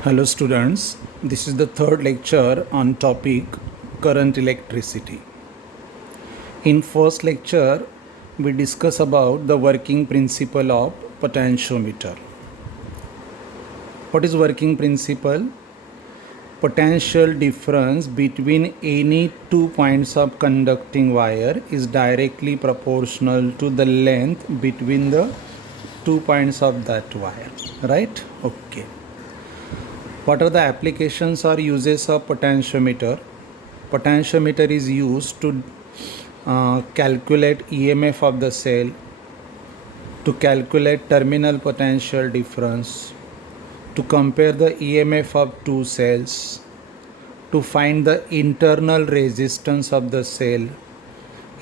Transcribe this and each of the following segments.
Hello students, this is the third lecture on topic current electricity. In first lecture, we discuss about the working principle of potentiometer. What is working principle? Potential difference between any 2 points of conducting wire is directly proportional to the length between the 2 points of that wire, right? Okay. What are the applications or uses of potentiometer? Potentiometer is used to calculate EMF of the cell, to calculate terminal potential difference, to compare the EMF of two cells, to find the internal resistance of the cell.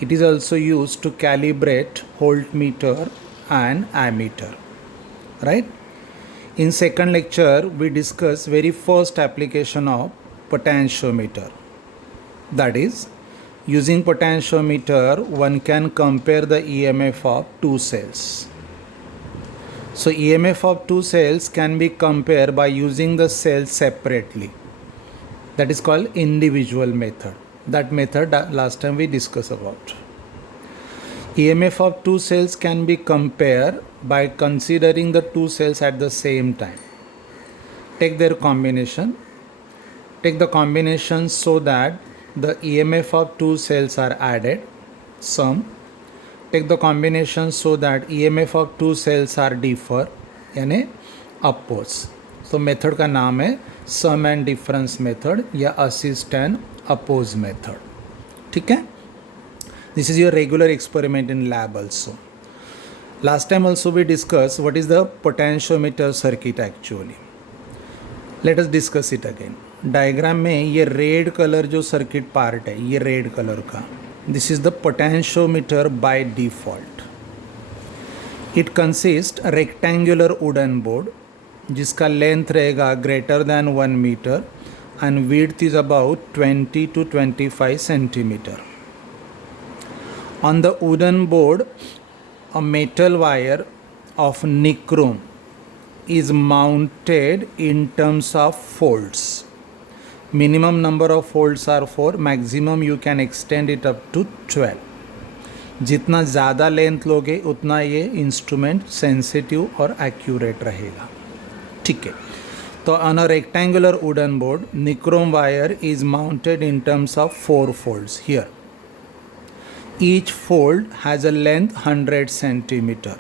It is also used to calibrate voltmeter and ammeter, right? In second lecture, we discuss very first application of potentiometer. That is, using potentiometer, one can compare the EMF of two cells. So EMF of two cells can be compared by using the cells separately. That is called individual method. That method last time we discussed about. EMF of two cells can be compared by considering the two cells at the same time. Take their combination. Take the combination so that the EMF of two cells are added, sum. Take the combination so that EMF of two cells are differ, यानी oppose. तो method का नाम है सम and difference method या assist and oppose method. ठीक है. This is your regular experiment in lab also. Last time also we discussed what is the potentiometer circuit actually. Let us discuss it again. Diagram में ये red colour जो circuit part है, ये red colour का, this is the potentiometer by default. It consist rectangular wooden board जिसका length रहेगा greater than 1 metre and width is about 20 to 25 centimetre. On the wooden board, a metal wire of nichrome is mounted in terms of folds. Minimum number of folds are 4, maximum you can extend it up to 12. जितना ज़्यादा length लोगे उतना ये instrument sensitive और accurate रहेगा. ठीक है. तो on a rectangular wooden board, nichrome wire is mounted in terms of 4 folds here. Each fold has a length 100 centimeter.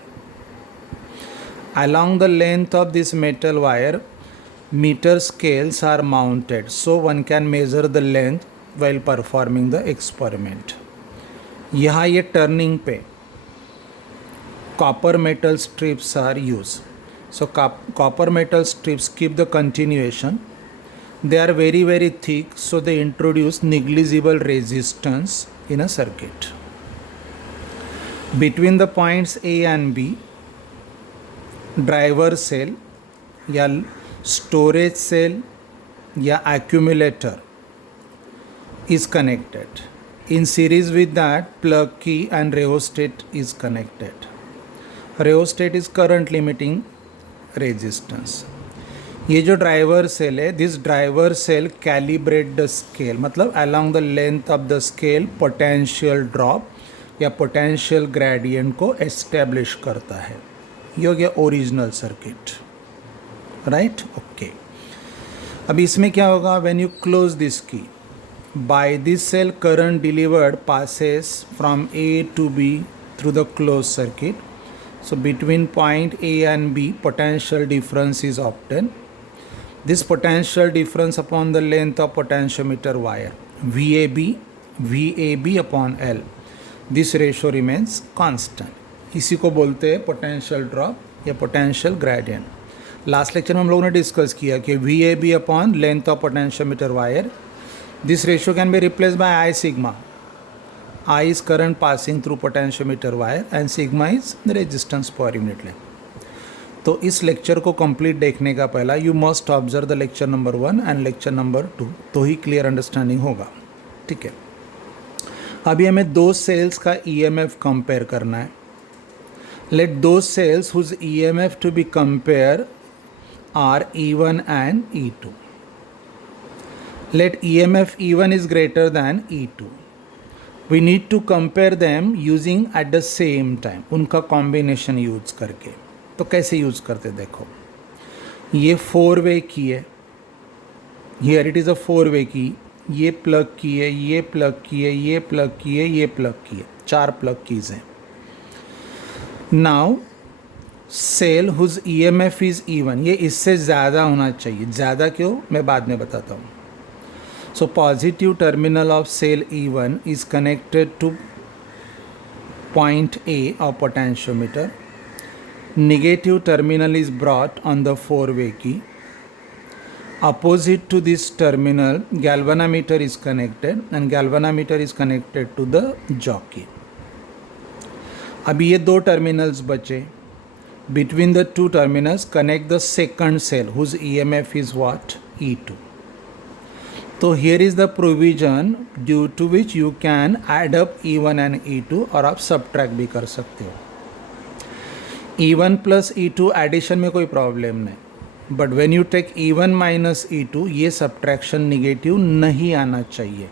Along the length of this metal wire, meter scales are mounted so one can measure the length while performing the experiment. यहाँ ये turning पे copper metal strips are used. So copper metal strips keep the continuation. They are very thick, so they introduce negligible resistance in a circuit. Between the points A and B, driver cell या storage cell या accumulator is connected. In series with that, plug key and rheostat is connected. Rheostat is current limiting resistance. ये जो driver cell है, this driver cell calibrate the scale, मतलब along the length of the scale potential drop या potential gradient को establish करता है. ये हो गया ओरिजिनल सर्किट, राइट. ओके. अब इसमें क्या होगा, when you close this key, by this cell current delivered passes from A to B through the close circuit. So between point A and B potential difference is obtain. This potential difference upon the length of potentiometer wire VAB upon L, this ratio remains constant. इसी को बोलते हैं potential drop या potential gradient. Last lecture में हम लोगों ने discuss किया कि VAB upon length of potentiometer wire, this ratio can be replace by I sigma. I is current passing through potentiometer wire and sigma is the resistance per unit length. तो इस lecture को complete देखने का पहला you must observe the lecture number 1 and lecture number 2, तो ही clear understanding होगा. ठीक है. अभी हमें दो सेल्स का EMF कंपेयर करना है. लेट दो cells whose EMF to be compare are E1 and E2. Let EMF E1 is greater than E2. We need to compare them using at the same time, उनका combination use करके. तो कैसे use करते देखो, ये 4-way की है, here it is a 4-way की, ये प्लग की है, ये प्लग की है, ये प्लग की है, ये प्लग की है, 4 प्लग कीज हैं. Now cell whose EMF is E1, ये इससे ज़्यादा होना चाहिए. ज़्यादा क्यों, मैं बाद में बताता हूँ. So positive terminal of cell E1 is connected to point A of potentiometer. Negative terminal is brought on the 4-way key. Opposite to this terminal, galvanometer is connected and galvanometer is connected to the jockey. अभी ये 2 terminals बचे. Between the 2 terminals, connect the second cell whose EMF is what? E2. तो here is the provision due to which you can add up E1 and E2, और आप subtract भी कर सकते हो. E1 plus E2 addition में कोई problem नहीं, but when you take E1 minus E2, ये subtraction negative नहीं आना चाहिए.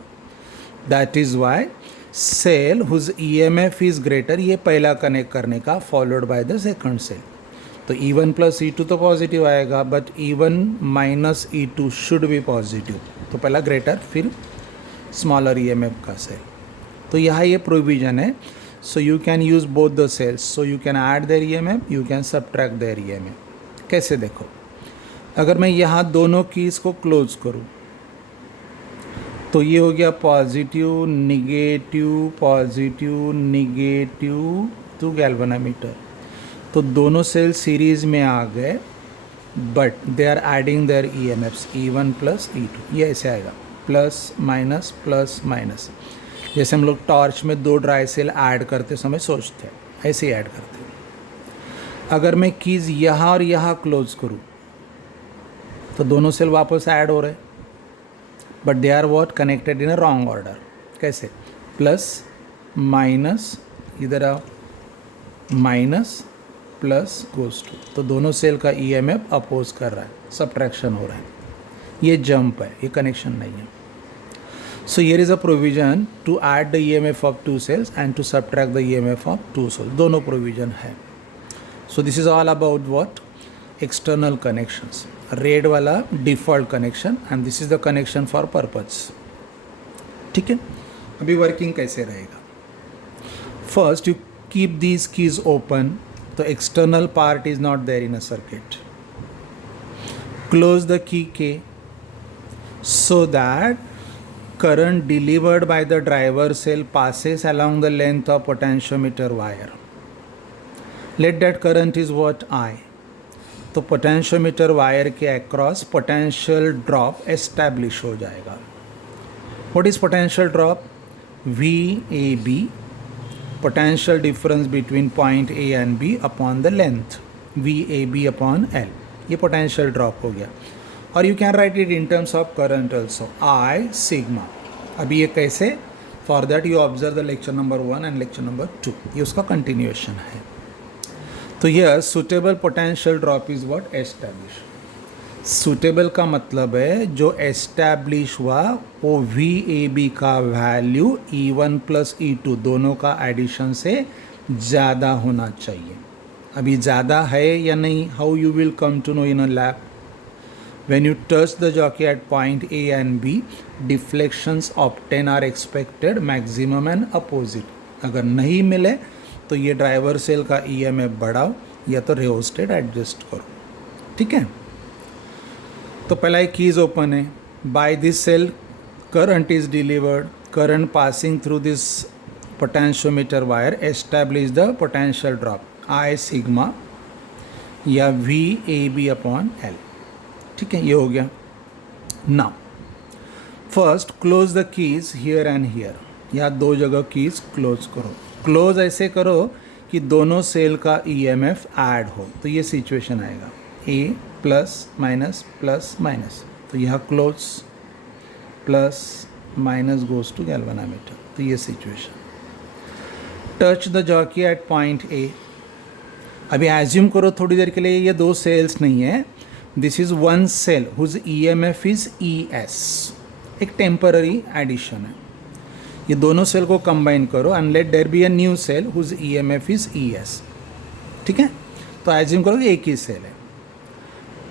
That is why cell whose EMF is greater, ये पहला connect करने का, followed by the second cell. तो E1 प्लस E2 तो पॉजिटिव आएगा, but E1 minus E2 should be positive. तो पहला ग्रेटर, फिर स्मॉलर EMF का सेल. तो यहाँ ये प्रोविजन है. So you can use both the cells. So you can add their EMF, you can subtract their EMF. कैसे देखो, अगर मैं यहाँ दोनों कीज़ को क्लोज करूँ तो ये हो गया positive negative positive negative to galvanometer. तो दोनों सेल सीरीज में आ गए, but they are adding their EMFs E1 plus E2. ये ऐसे आएगा, प्लस माइनस. जैसे हम लोग टॉर्च में 2 ड्राई सेल ऐड करते समय सोचते हैं, ऐसे ही ऐड करते हैं. अगर मैं कीज़ यहाँ और यहाँ क्लोज करूँ तो दोनों सेल वापस ऐड हो रहे, but they are what connected in a wrong order. कैसे, प्लस माइनस, इधर आओ, माइनस प्लस गोज टू. तो दोनों सेल का EMF अपोज कर रहा है, सब्ट्रैक्शन हो रहा है. ये जंप है, ये कनेक्शन नहीं है. So here is a provision to add the EMF of 2 cells and to subtract the EMF of 2 cells. दोनों प्रोविजन है. So this is all about what, external connections. Red वाला default connection and this is the connection for purpose. ठीक है, अभी working कैसे रहेगा. First you keep these keys open. The external part is not there in a circuit. Close the key K so that current delivered by the driver cell passes along the length of potentiometer wire. Let that current is what, I. तो potentiometer wire के across potential drop establish हो जाएगा. What is potential drop? VAB, potential difference between point A and B upon the length, VAB upon L. ये potential drop हो गया. और you can write it in terms of current also, I sigma. अभी ये कैसे, for that you observe the lecture number 1 and lecture number 2. ये उसका continuation है. तो here suitable potential drop is what, established. Suitable का मतलब है जो एस्टैब्लिश हुआ वो VAB का वैल्यू E1 प्लस E2 दोनों का एडिशन से ज़्यादा होना चाहिए. अभी ज़्यादा है या नहीं, how you will come to know in a lab. When you touch the jockey at point A and B, deflections obtain are expected maximum and opposite. अगर नहीं मिले तो ये ड्राइवर सेल का EMF बढ़ाओ या तो रियोस्टेट एडजस्ट करो. ठीक है, तो पहला एक कीज़ ओपन है. By this cell current is delivered, current passing through this potentiometer wire establish the potential drop I sigma या VAB अपॉन L. ठीक है, ये हो गया. Now first close the keys here and here. या 2 जगह keys close करो. Close ऐसे करो कि दोनों सेल का EMF ऐड हो. तो ये सिचुएशन आएगा, A प्लस माइनस, तो यह close plus minus goes to galvanometer. तो ये situation. Touch the jockey at point A. अभी एज्यूम करो थोड़ी देर के लिए ये 2 सेल्स नहीं है, this is one cell whose EMF is ES, एक टेम्पररी एडिशन है। ये दोनों सेल को कंबाइन करो and let there be a new cell whose EMF is ES, ठीक है। तो एज्यूम करो एक ही सेल है।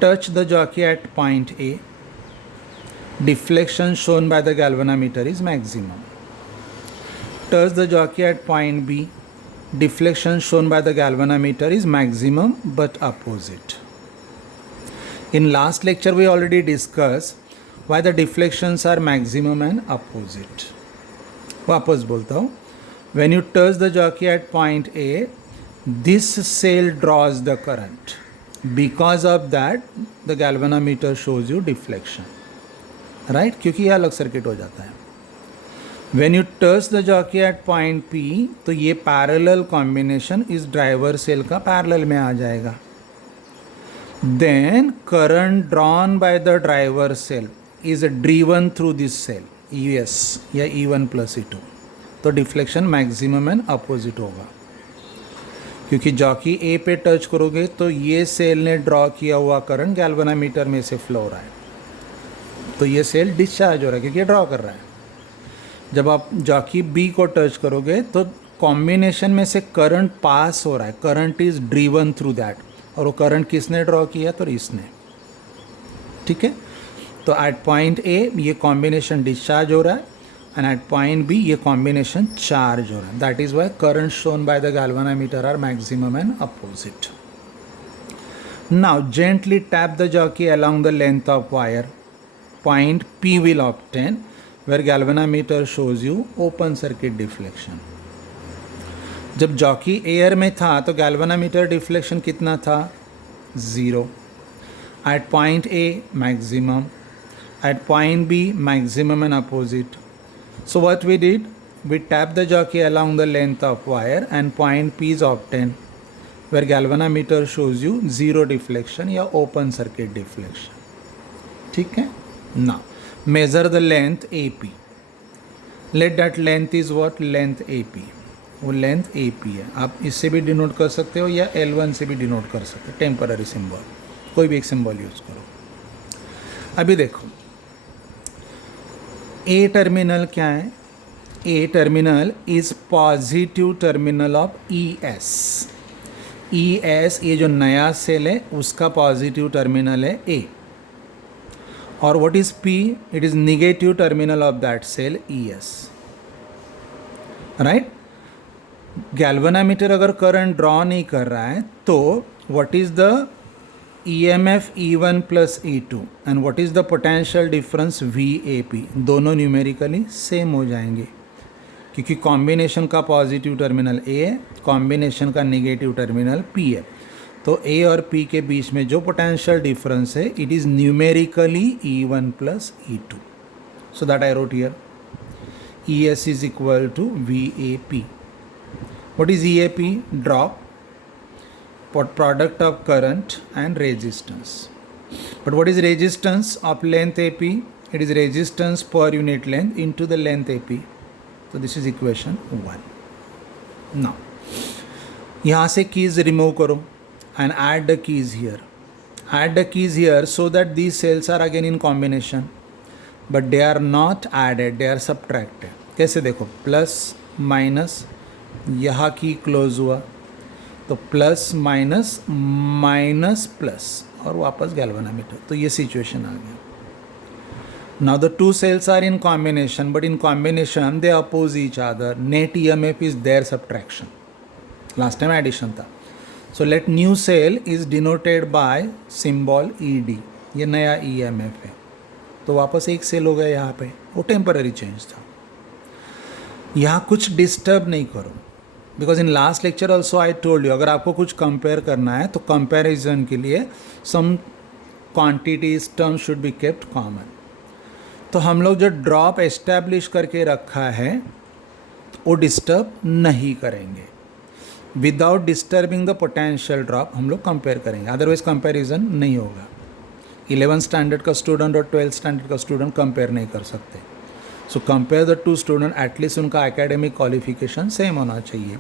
Touch the jockey at point A, deflection shown by the galvanometer is maximum. Touch the jockey at point B, deflection shown by the galvanometer is maximum but opposite. In last lecture we already discussed why the deflections are maximum and opposite. वापस बोलता हूँ, when you touch the jockey at point A, this cell draws the current. Because of that the galvanometer shows you deflection, right? क्योंकि ये अलग circuit हो जाता है। When you touch the jockey at point P, तो ये parallel combination इस driver cell का पैरेलल में आ जाएगा। Then current drawn by the driver cell is driven through this cell ES या E1 plus E2, तो डिफ्लेक्शन मैक्सिमम एंड अपोजिट होगा। क्योंकि जॉकी A पे टच करोगे तो ये सेल ने ड्रॉ किया हुआ करंट गैल्वेनोमीटर में से फ्लो हो रहा है, तो ये सेल डिस्चार्ज हो रहा है क्योंकि ये ड्रॉ कर रहा है। जब आप जॉकी B को टच करोगे तो कॉम्बिनेशन में से करंट पास हो रहा है, current is driven through that, और वो करंट किसने ड्रॉ किया? तो इसने, ठीक है। तो एट पॉइंट A ये कॉम्बिनेशन डिस्चार्ज हो रहा है एंड एट पॉइंट B ये कॉम्बिनेशन चार्ज हो रहा है। That is why current shown by the galvanometer are maximum and opposite. Now gently tap the jockey along the length of wire, point P will obtain where galvanometer shows you open circuit deflection. जब jockey air में था तो galvanometer deflection कितना था? 0. At point A maximum, at point B maximum and opposite. So what we did, we tap the jockey along the length of wire and point P is obtain where galvanometer shows you 0 deflection या open circuit deflection, ठीक है। Now measure the length AP. Let that length is what? Length AP. वो length AP है। आप इससे भी denote कर सकते हो या L1 से भी डिनोट कर सकते हो, टेम्पररी सिंबल, कोई भी एक सिंबल यूज करो। अभी देखो A टर्मिनल क्या है? A terminal is positive terminal of ES। ES ये जो नया सेल है उसका पॉजिटिव टर्मिनल है A, और what is P? It is negative terminal of that cell ES, right? Galvanometer अगर करंट ड्रॉ नहीं कर रहा है तो what is the EMF E1 plus E2 and what is the potential difference VAP? दोनों numerically same हो जाएंगे क्योंकि कॉम्बिनेशन का पॉजिटिव टर्मिनल A है, कॉम्बिनेशन का नेगेटिव टर्मिनल P है। तो A और P के बीच में जो पोटेंशियल डिफरेंस है it is numerically E1 plus E2। So that I wrote here ES is equal to VAP। What is EAP? Drop, product of current and resistance. But what is resistance of length AP? It is resistance per unit length into the length AP। तो this is equation 1। Now यहाँ से keys remove करो and add the keys here. Add the keys here so that these cells are again in combination, but they are not added, they are subtracted. कैसे देखो, plus minus, यहाँ की close हुआ तो plus minus minus plus और वापस galvanometer, तो ये सिचुएशन आ गया। Now the two cells are in combination, but in combination they oppose each other. Net EMF is their subtraction. Last time addition था। So let new cell is denoted by symbol ED. ये नया EMF है, तो वापस एक cell हो गया यहाँ पे, वो टेम्पररी चेंज था। यहाँ कुछ डिस्टर्ब नहीं करो, because in last lecture also I told you अगर आपको कुछ कंपेयर करना है तो कंपेरिजन के लिए some quantities term should be kept common. तो हम लोग जो ड्रॉप एस्टैब्लिश करके रखा है वो डिस्टर्ब नहीं करेंगे। Without disturbing the potential drop हम लोग कंपेयर करेंगे, अदरवाइज कंपैरिजन नहीं होगा। 11th स्टैंडर्ड का स्टूडेंट और 12th स्टैंडर्ड का स्टूडेंट कंपेयर नहीं कर सकते। So compare the two student, at least उनका एकेडमिक क्वालिफिकेशन सेम होना चाहिए।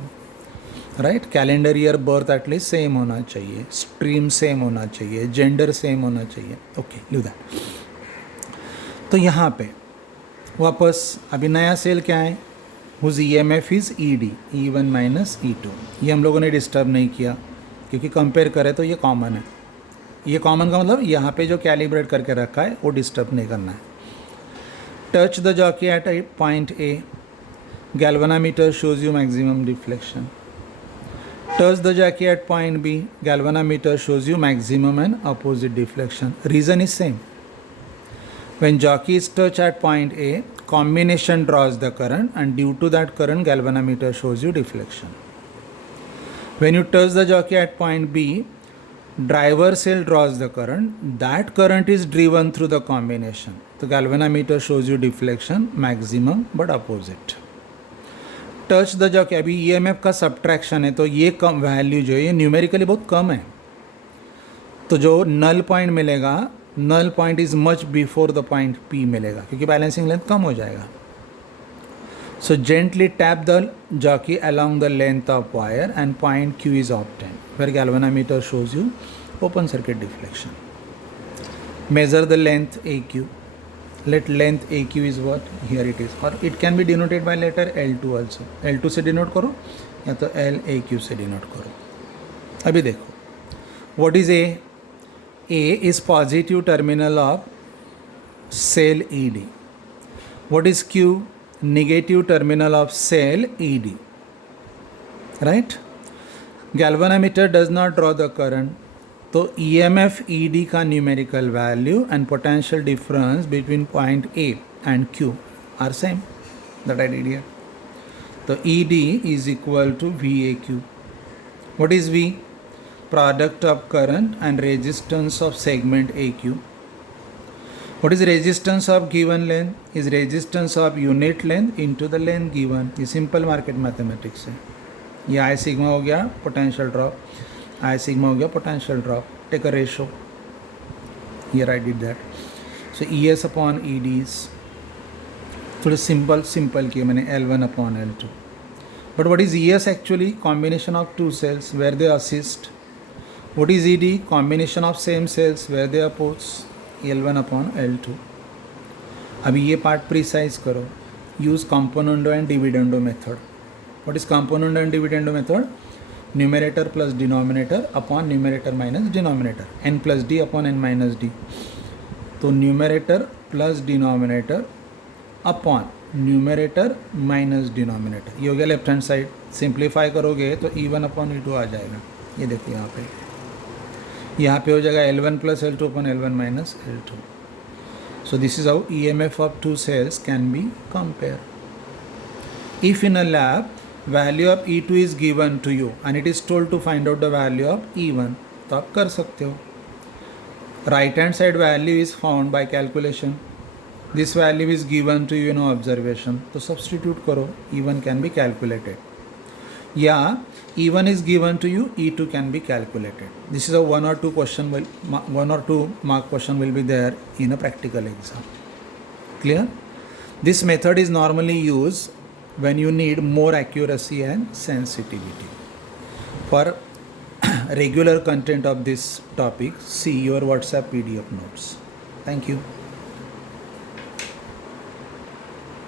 Right. Calendar year birth at least same होना चाहिए, स्ट्रीम सेम होना चाहिए, जेंडर सेम होना चाहिए. Okay, leave that. तो यहाँ पे वापस अभी नया सेल क्या है, whose EMF is ED, E1 minus E2. ये हम लोगों ने डिस्टर्ब नहीं किया क्योंकि कंपेयर करें तो ये कॉमन है. ये कॉमन का मतलब यहाँ पे जो कैलिब्रेट करके रखा है वो डिस्टर्ब नहीं करना है. Touch the jockey at point A. Galvanometer shows you maximum deflection. Touch the jockey at point B. Galvanometer shows you maximum and opposite deflection. Reason is same. When jockey is touched at point A, combination draws the current, and due to that current, galvanometer shows you deflection. When you touch the jockey at point B, driver cell draws the current. That current is driven through the combination. The galvanometer shows you deflection maximum but opposite. Touch the jockey, अभी EMF का subtraction है तो ये कम value जो है ये numerically बहुत कम है. तो जो नल पॉइंट मिलेगा, null point is much before the point P मिलेगा क्योंकि बैलेंसिंग लेंथ कम हो जाएगा. So gently tap the jockey along the length of wire and point Q is obtain where galvanometer shows you open circuit deflection. Measure the length AQ. Let length AQ is what? Here it is, or it can be denoted by letter L2 also. L2 से denote करो या तो LAQ से denote करो. अभी देखो, what is A? A is positive terminal of cell ED. What is Q? Negative terminal of cell ED. Right? Galvanometer does not draw the current. तो EMF ED का numerical value and potential difference between point A and Q are same. That I did here. तो ED is equal to VAQ. What is V? Product of current and resistance of segment AQ. What is resistance of given length? Is resistance of unit length into the length given. ये simple market mathematics है. ये I sigma हो गया potential drop, I sigma हो गया potential drop. Take a ratio. Here I did that. So ES upon ED is थोड़े simple किए मैंने, L1 upon L2. But what is ES actually? Combination of two cells where they assist. What is ED? Combination of same cells where they oppose. L1 upon L2. अभी ये part precise करो. Use componendo and dividendo method. What is componendo and dividendo method? Numerator plus denominator upon numerator minus denominator, n plus d upon n minus d. तो numerator plus denominator upon numerator minus denominator. ये हो गया left hand side. Simplify करोगे तो E1 upon E2 आ जाएगा. ये देखिए यहाँ पे हो जाएगा L1 plus L2 upon L1 minus L2. So this is how EMF of two cells can be compared. If in a lab value of E2 is given to you and it is told to find out the value of E1, तो आप कर सकते हो. Right hand side value is found by calculation. This value is given to you in observation, तो substitute करो. E1 can be calculated, या E1 is given to you, E2 can be calculated. This is a one or two mark question will be there in a practical exam. Clear? This method is normally used when you need more accuracy and sensitivity. For regular content of this topic, see your WhatsApp PDF notes. Thank you.